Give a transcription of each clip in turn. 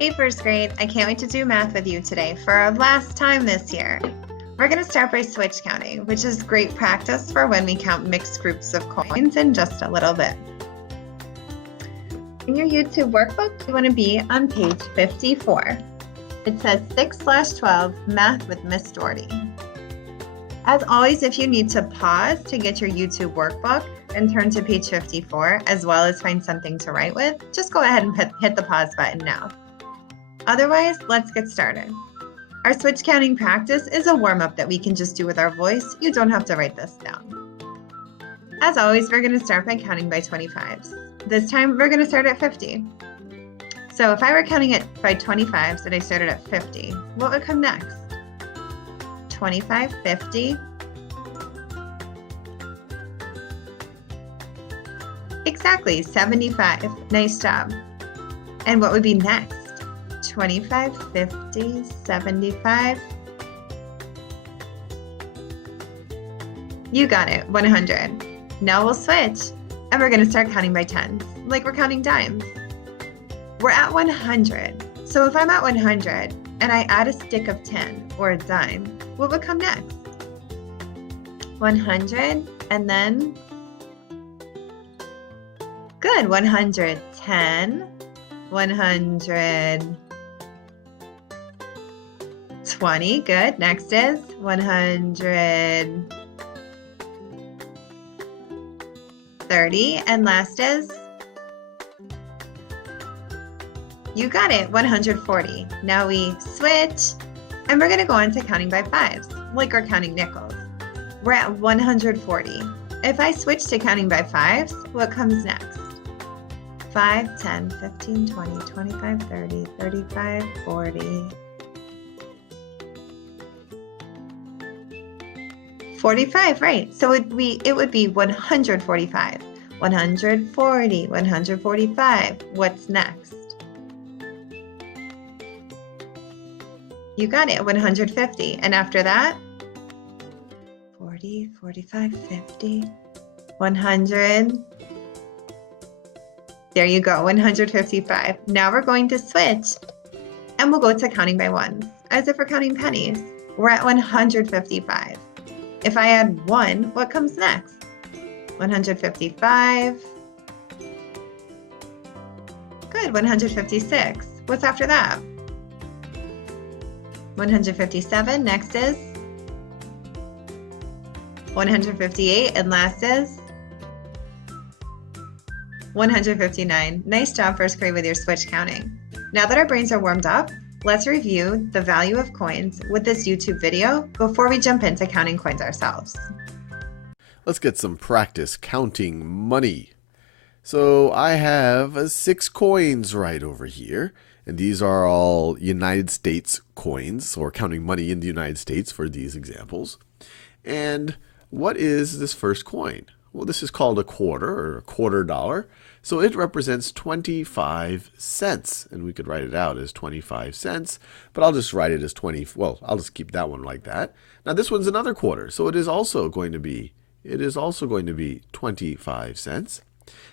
Hey first grade, I can't wait to do math with you today for our last time this year. We're going to start by switch counting, which is great practice for when we count mixed groups of coins in just a little bit. In your YouTube workbook, you want to be on page 54. It says 6/12 Math with Miss Doherty. As always, if you need to pause to get your YouTube workbook and turn to page 54, as well as find something to write with, just go ahead and hit the pause button now. Otherwise, let's get started. Our switch counting practice is a warm-up that we can just do with our voice. You don't have to write this down. As always, we're going to start by counting by 25s. This time, we're going to start at 50. So if I were counting it by 25s and I started at 50, what would come next? 25, 50. Exactly, 75. Nice job. And what would be next? 25, 50, 75. You got it, 100. Now we'll switch, and we're going to start counting by tens, like we're counting dimes. We're at 100. So if I'm at 100 and I add a stick of 10 or a dime, what would come next? 100 and then, good, 110, 120, good. Next is 130, and last is, you got it, 140. Now we switch, and we're going to go on to counting by fives, like we're counting nickels. We're at 140. If I switch to counting by fives, what comes next? 5, 10, 15, 20, 25, 30, 35, 40, 45, right? So it would be 145. 140, 145. What's next? You got it, 150. And after that, 40, 45, 50, 100. There you go, 155. Now we're going to switch and we'll go to counting by ones, as if we're counting pennies. We're at 155. If I add 1, what comes next? 155. Good, 156. What's after that? 157. Next is 158, and last is 159. Nice job, first grade, with your switch counting. Now that our brains are warmed up, let's review the value of coins with this YouTube video before we jump into counting coins ourselves. Let's get some practice counting money. So I have 6 coins right over here, and these are all United States coins, so we're counting money in the United States for these examples. And what is this first coin? Well, this is called a quarter, or a quarter dollar. So it represents 25 cents. And we could write it out as 25 cents, but I'll just write it as 20. Well, I'll just keep that one like that. Now this one's another quarter, so it is also going to be 25 cents.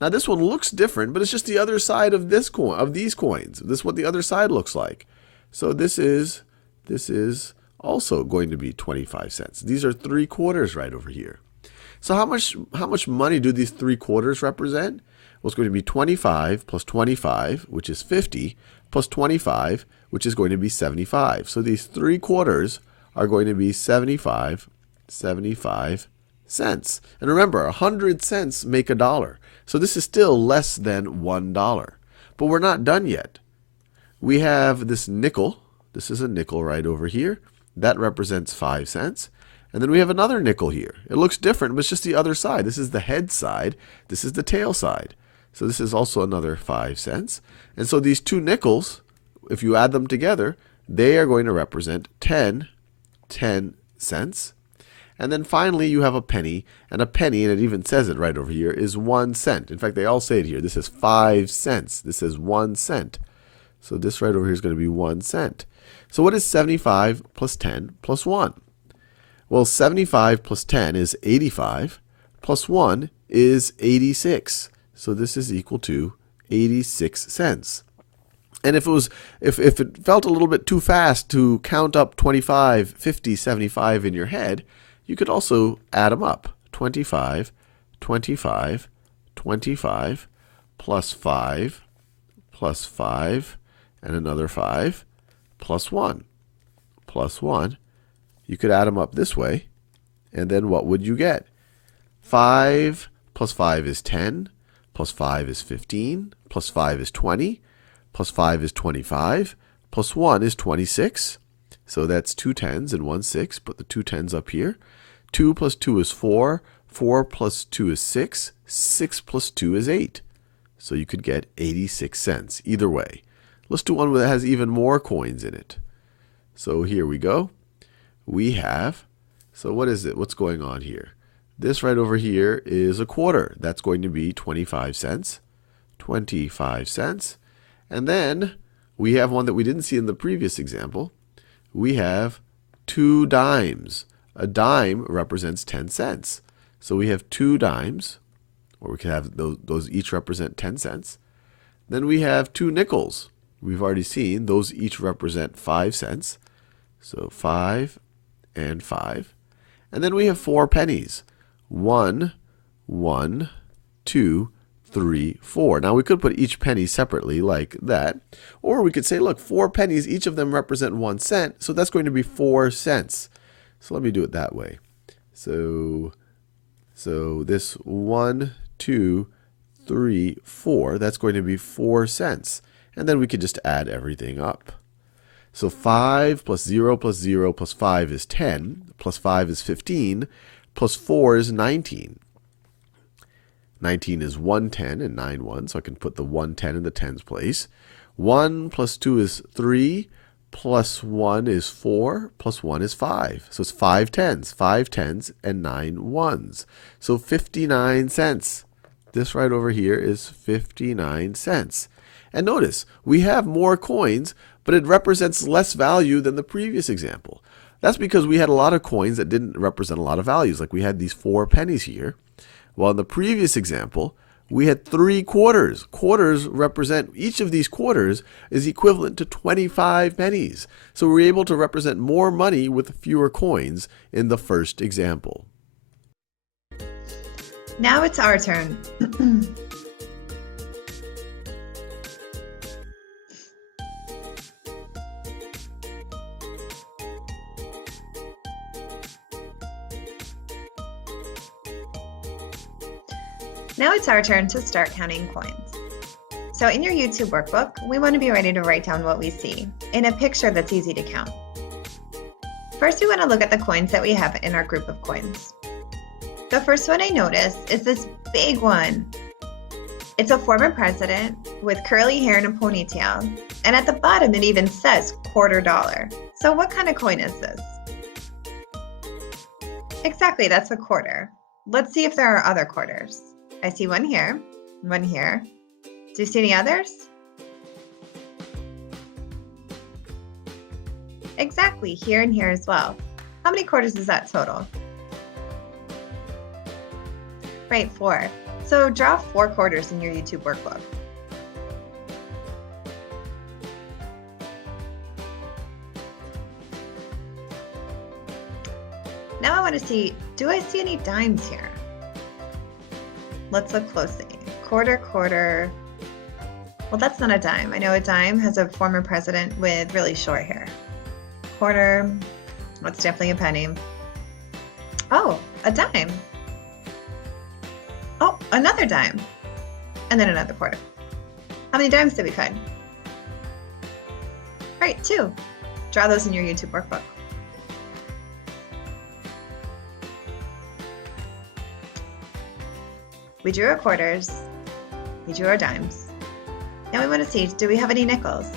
Now this one looks different, but it's just the other side of this coin, of these coins. This is what the other side looks like. So this is also going to be 25 cents. These are 3 quarters right over here. So how much money do these 3 quarters represent? Well, it's going to be 25 plus 25, which is 50, plus 25, which is going to be 75. So these 3 quarters are going to be 75 cents. And remember, 100 cents make a dollar. So this is still less than $1. But we're not done yet. We have this nickel. This is a nickel right over here. That represents 5 cents. And then we have another nickel here. It looks different, but it's just the other side. This is the head side. This is the tail side. So this is also another 5 cents. And so these 2 nickels, if you add them together, they are going to represent 10 cents. And then finally, you have a penny. And a penny, and it even says it right over here, is 1 cent. In fact, they all say it here. This is 5 cents. This is 1 cent. So this right over here is going to be 1 cent. So what is 75 plus 10 plus 1? Well, 75 plus 10 is 85, plus 1 is 86. So this is equal to 86 cents. And if it felt a little bit too fast to count up 25, 50, 75 in your head, you could also add them up. 25, 25, 25, plus 5, plus 5, and another 5, plus 1, plus 1. You could add them up this way, and then what would you get? 5 plus 5 is 10, plus 5 is 15, plus 5 is 20, plus 5 is 25, plus 1 is 26. So that's 2 tens and 1 6. Put the 2 tens up here. 2 plus 2 is 4. 4 plus 2 is 6. 6 plus 2 is 8. So you could get 86 cents either way. Let's do one that has even more coins in it. So here we go. We have, so what is it? What's going on here? This right over here is a quarter. That's going to be 25 cents. 25 cents. And then we have one that we didn't see in the previous example. We have 2 dimes. A dime represents 10 cents. So we have 2 dimes, or we could have those each represent 10 cents. Then we have 2 nickels. We've already seen those each represent 5 cents. So 5 and 5. And then we have 4 pennies. 1, 1, 2, 3, 4. Now we could put each penny separately like that. Or we could say, look, 4 pennies, each of them represent 1 cent. So that's going to be 4 cents. So let me do it that way. So this 1, 2, 3, 4, that's going to be 4 cents. And then we could just add everything up. So 5 plus 0 plus 0 plus 5 is 10, plus 5 is 15, plus 4 is 19. 19 is 110 and 9 1, so I can put the 110 in the tens place. 1 plus 2 is 3, plus 1 is 4, plus 1 is 5. So it's 5 tens and 9 ones. So 59 cents. This right over here is 59 cents. And notice, we have more coins, but it represents less value than the previous example. That's because we had a lot of coins that didn't represent a lot of values. Like we had these 4 pennies here. Well, in the previous example, we had 3 quarters. Quarters represent, each of these quarters is equivalent to 25 pennies. So we're able to represent more money with fewer coins in the first example. Now it's our turn. Now it's our turn to start counting coins. So in your YouTube workbook, we want to be ready to write down what we see in a picture that's easy to count. First, we want to look at the coins that we have in our group of coins. The first one I notice is this big one. It's a former president with curly hair and a ponytail. And at the bottom, it even says $quarter. So what kind of coin is this? Exactly, that's a quarter. Let's see if there are other quarters. I see one here, one here. Do you see any others? Exactly, here and here as well. How many quarters is that total? Right, 4. So draw 4 quarters in your YouTube workbook. Now I want to see, do I see any dimes here? Let's look closely. Quarter. Well, that's not a dime. I know a dime has a former president with really short hair. Quarter, that's definitely a penny. Oh, a dime. Oh, another dime. And then another quarter. How many dimes did we find? Right, 2. Draw those in your YouTube workbook. We drew our quarters, we drew our dimes. Now we want to see, do we have any nickels?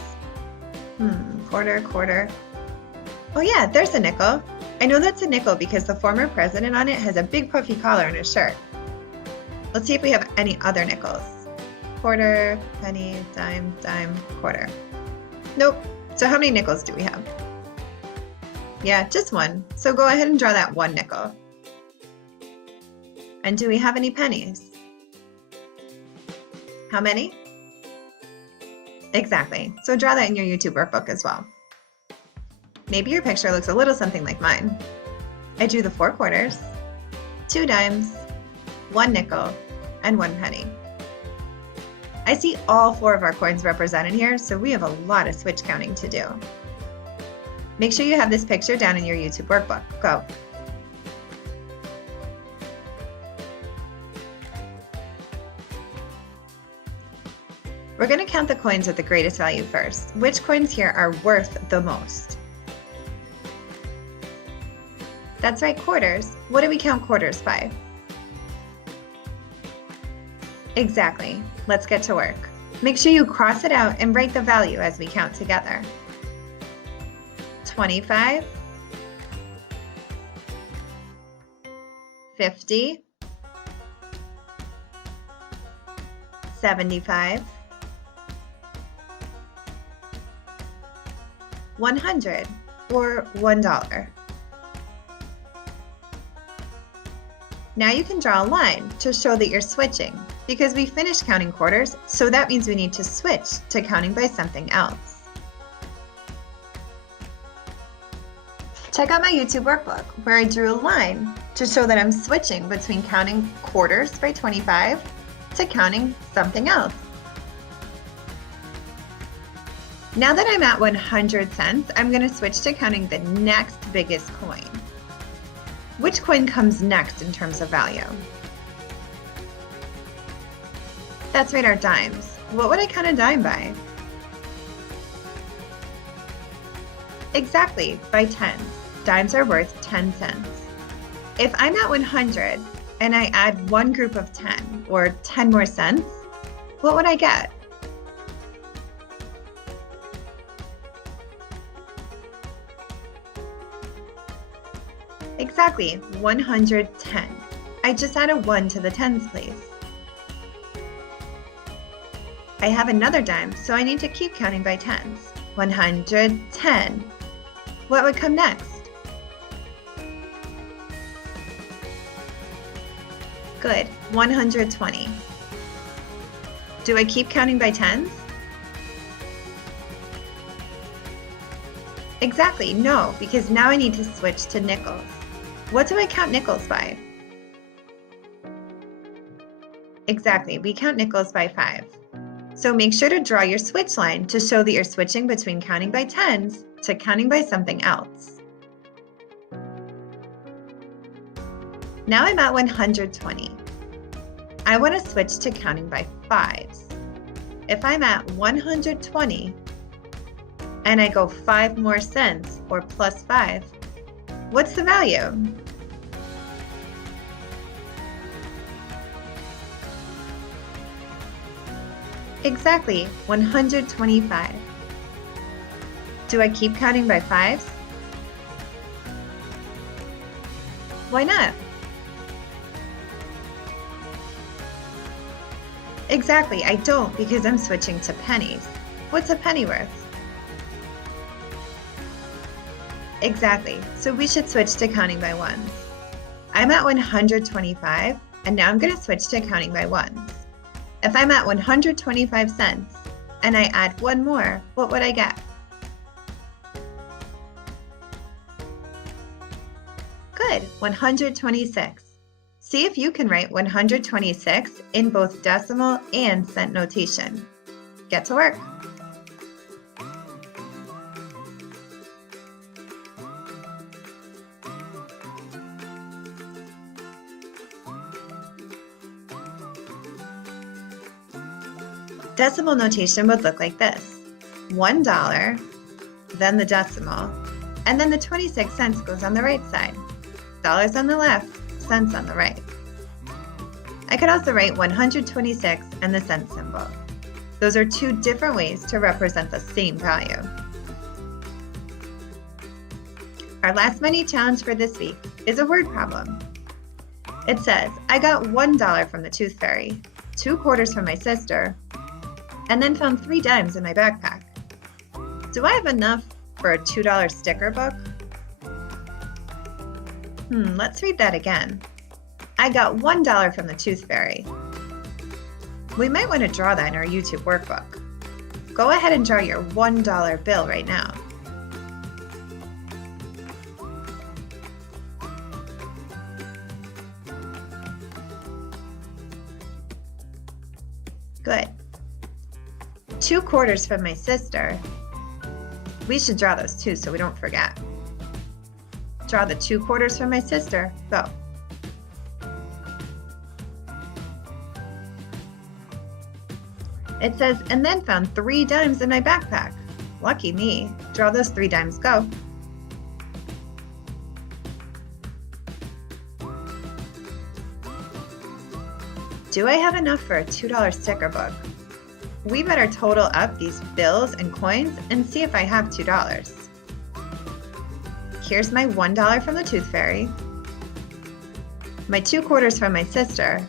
Quarter. Oh yeah, there's a nickel. I know that's a nickel because the former president on it has a big puffy collar on his shirt. Let's see if we have any other nickels. Quarter, penny, dime, quarter. Nope. So how many nickels do we have? Yeah, just 1. So go ahead and draw that 1 nickel. And do we have any pennies? How many? Exactly. So draw that in your YouTube workbook as well. Maybe your picture looks a little something like mine. I drew the 4 quarters, 2 dimes, 1 nickel, and 1 penny. I see all 4 of our coins represented here, so we have a lot of switch counting to do. Make sure you have this picture down in your YouTube workbook. Go. We're going to count the coins with the greatest value first. Which coins here are worth the most? That's right, quarters. What do we count quarters by? Exactly. Let's get to work. Make sure you cross it out and write the value as we count together. 25, 50, 75, 100, or $1. Now you can draw a line to show that you're switching, because we finished counting quarters, so that means we need to switch to counting by something else. Check out my YouTube workbook, where I drew a line to show that I'm switching between counting quarters by 25 to counting something else. Now that I'm at 100 cents, I'm going to switch to counting the next biggest coin. Which coin comes next in terms of value? That's right, our dimes. What would I count a dime by? Exactly, by tens. Dimes are worth 10 cents. If I'm at 100 and I add one group of 10 or 10 more cents, what would I get? Exactly, 110. I just add a 1 to the tens place. I have another dime, so I need to keep counting by tens. 110. What would come next? Good, 120. Do I keep counting by tens? Exactly, no, because now I need to switch to nickels. What do I count nickels by? Exactly, we count nickels by 5. So make sure to draw your switch line to show that you're switching between counting by tens to counting by something else. Now I'm at 120. I want to switch to counting by fives. If I'm at 120 and I go 5 more cents or plus 5, what's the value? Exactly, 125. Do I keep counting by fives? Why not? Exactly, I don't, because I'm switching to pennies. What's a penny worth? Exactly, so we should switch to counting by ones. I'm at 125, and now I'm going to switch to counting by ones. If I'm at 125 cents, and I add 1 more, what would I get? Good, 126. See if you can write 126 in both decimal and cent notation. Get to work. Decimal notation would look like this. $1, then the decimal, and then the 26 cents goes on the right side. Dollars on the left, cents on the right. I could also write 126 and the cent symbol. Those are 2 different ways to represent the same value. Our last money challenge for this week is a word problem. It says, I got $1 from the tooth fairy, 2 quarters from my sister, and then found 3 dimes in my backpack. Do I have enough for a $2 sticker book? Let's read that again. I got $1 from the tooth fairy. We might want to draw that in our YouTube workbook. go ahead and draw your $1 bill right now. Good. 2 quarters from my sister. We should draw those too so we don't forget. Draw the 2 quarters from my sister. Go. It says, and then found 3 dimes in my backpack. Lucky me. Draw those 3 dimes. Go. Do I have enough for a $2 sticker book? We better total up these bills and coins and see if I have $2. Here's my $1 from the Tooth Fairy, my 2 quarters from my sister,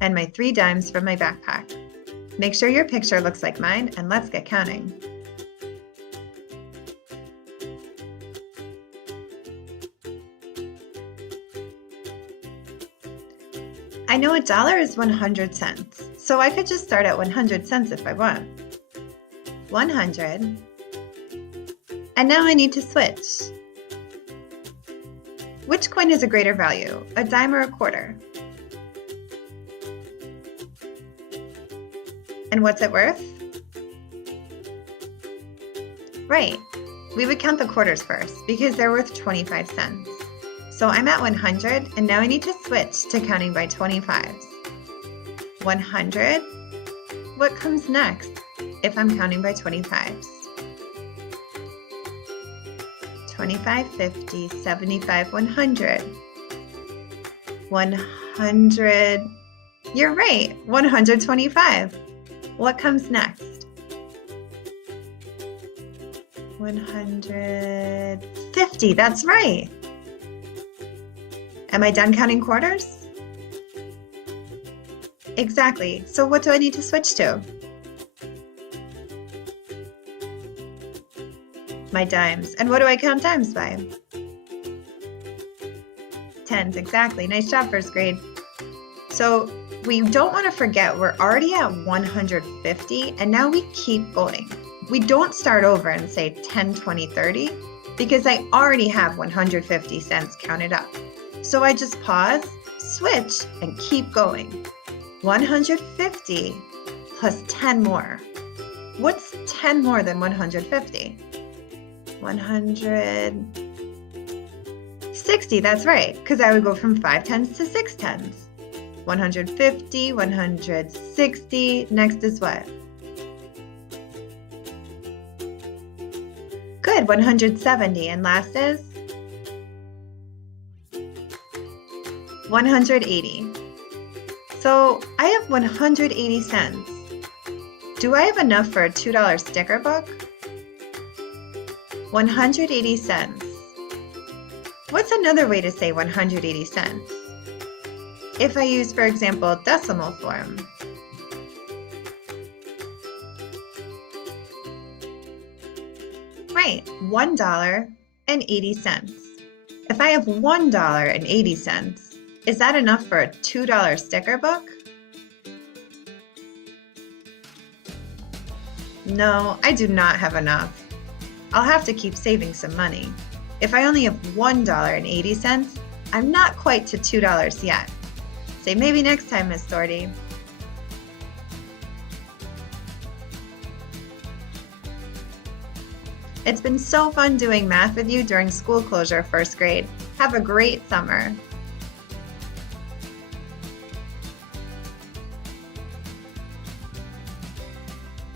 and my 3 dimes from my backpack. Make sure your picture looks like mine, and let's get counting. I know $1 is 100 cents, so I could just start at 100 cents if I want. 100. And now I need to switch. Which coin is a greater value, a dime or a quarter? And what's it worth? Right, we would count the quarters first because they're worth 25 cents. So I'm at 100 and now I need to switch to counting by 25s. 100, what comes next if I'm counting by 25s? 25, 50, 75, 100. 100, you're right, 125. What comes next? 150, that's right. Am I done counting quarters? Exactly, so what do I need to switch to? My dimes. And what do I count dimes by? Tens, exactly. Nice job, first grade. So we don't want to forget we're already at 150 and now we keep going. We don't start over and say 10, 20, 30 because I already have 150 cents counted up. So I just pause, switch, and keep going. 150 plus 10 more. What's 10 more than 150? 160, that's right, because I would go from 5 tens to 6 tens. 150, 160, next is what? Good, 170, and last is? 180. So I have 180 cents. Do I have enough for a $2 sticker book? 180 cents. What's another way to say 180 cents? If I use, for example, decimal form. Right, $1.80. If I have $1.80, is that enough for a $2 sticker book? No, I do not have enough. I'll have to keep saving some money. If I only have $1.80, I'm not quite to $2 yet. Say maybe next time, Miss Doherty. It's been so fun doing math with you during school closure, first grade. Have a great summer.